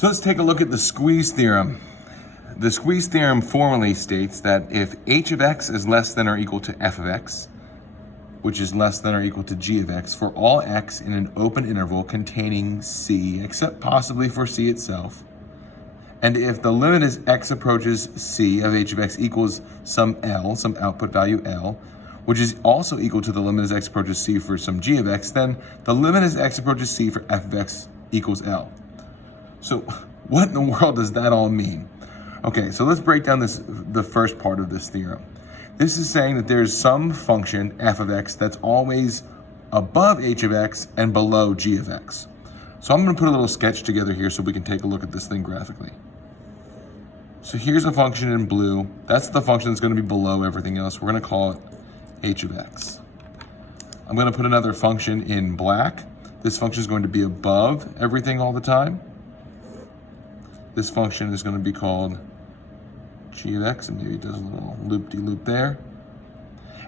So let's take a look at the squeeze theorem. The squeeze theorem formally states that if h of x is less than or equal to f of x, which is less than or equal to g of x, for all x in an open interval containing c, except possibly for c itself, and if the limit as x approaches c of h of x equals some L, some output value L, which is also equal to the limit as x approaches c for some g of x, then the limit as x approaches c for f of x equals L. So what in the world does that all mean? Okay, so let's break down the first part of this theorem. This is saying that there's some function, f of x, that's always above h of x and below g of x. So I'm going to put a little sketch together here so we can take a look at this thing graphically. So here's a function in blue. That's the function that's going to be below everything else. We're going to call it h of x. I'm going to put another function in black. This function is going to be above everything all the time. This function is going to be called g of x, and maybe it does a little loop-de-loop there.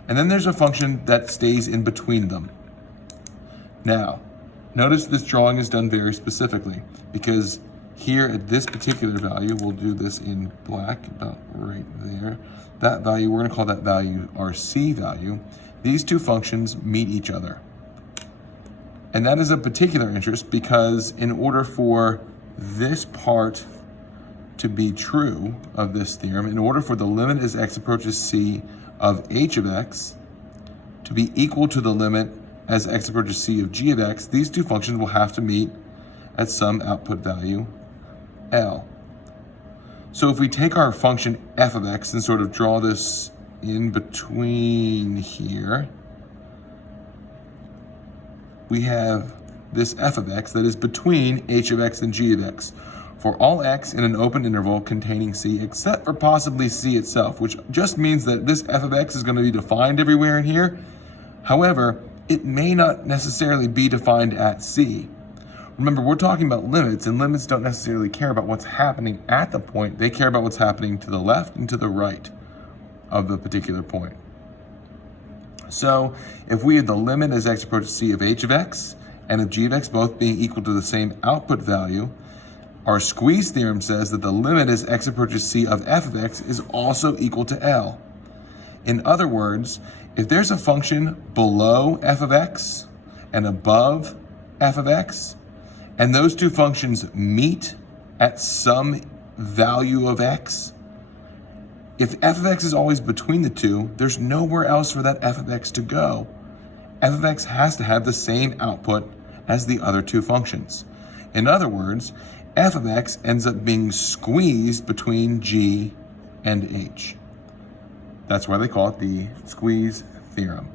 And then there's a function that stays in between them. Now, notice this drawing is done very specifically, because here at this particular value, we'll do this in black, about right there. That value, we're going to call that value our c value. These two functions meet each other. And that is of particular interest because in order for this part to be true of this theorem, in order for the limit as x approaches c of h of x to be equal to the limit as x approaches c of g of x, these two functions will have to meet at some output value L. So if we take our function f of x and sort of draw this in between here, we have this f of x that is between h of x and g of x for all x in an open interval containing c except for possibly c itself, which just means that this f of x is going to be defined everywhere in here. However, it may not necessarily be defined at c. Remember, we're talking about limits, and limits don't necessarily care about what's happening at the point. They care about what's happening to the left and to the right of the particular point. So if we had the limit as x approaches c of h of x and of g of x both being equal to the same output value, our squeeze theorem says that the limit as x approaches c of f of x is also equal to L. In other words, if there's a function below f of x and above f of x, and those two functions meet at some value of x, if f of x is always between the two, there's nowhere else for that f of x to go. F of x has to have the same output as the other two functions. In other words, f of x ends up being squeezed between g and h. That's why they call it the squeeze theorem.